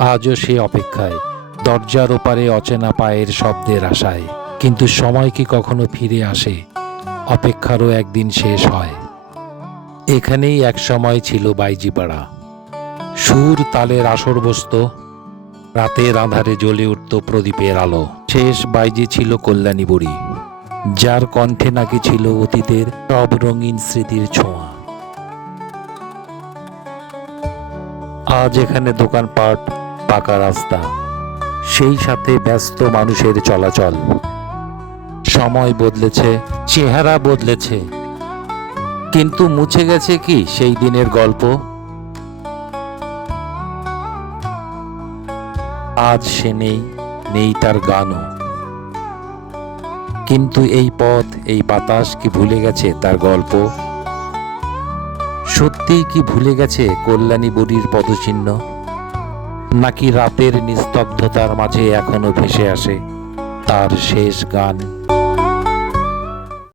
আজও সে অপেক্ষায়। দরজার ওপারে অচেনা পায়ের শব্দের আশায়। কিন্তু সময় কি কখনো ফিরে আসে? অপেক্ষারও একদিন শেষ হয়। এখানেই এক সময় ছিল বাইজিপাড়া। সুর তালের আসর বসত রাতের আধারে জ্বলে উঠত প্রদীপের আলো। শেষ বাইজি ছিল কল্যাণী বুড়ি। যার কণ্ঠে নাকি ছিল অতীতের সব রঙিন স্মৃতির ছোঁয়া। আজ এখানে দোকানপাট পাকা রাস্তা, সেই সাথে ব্যস্ত মানুষের চলাচল। সময় বদলেছে, চেহারা বদলেছে। কিন্তু মুছে গেছে কি সেই দিনের গল্প? আজ সে নেই নেই তার গানও। কিন্তু এই পথ, এই বাতাস কি ভুলে গেছে তার গল্প? সত্যিই কি ভুলে গেছে কল্যাণী বুড়ির পদচিহ্ন? নাকি রাতের নিস্তব্ধতার মাঝে এখনও ভেসে আসে তার শেষ গান?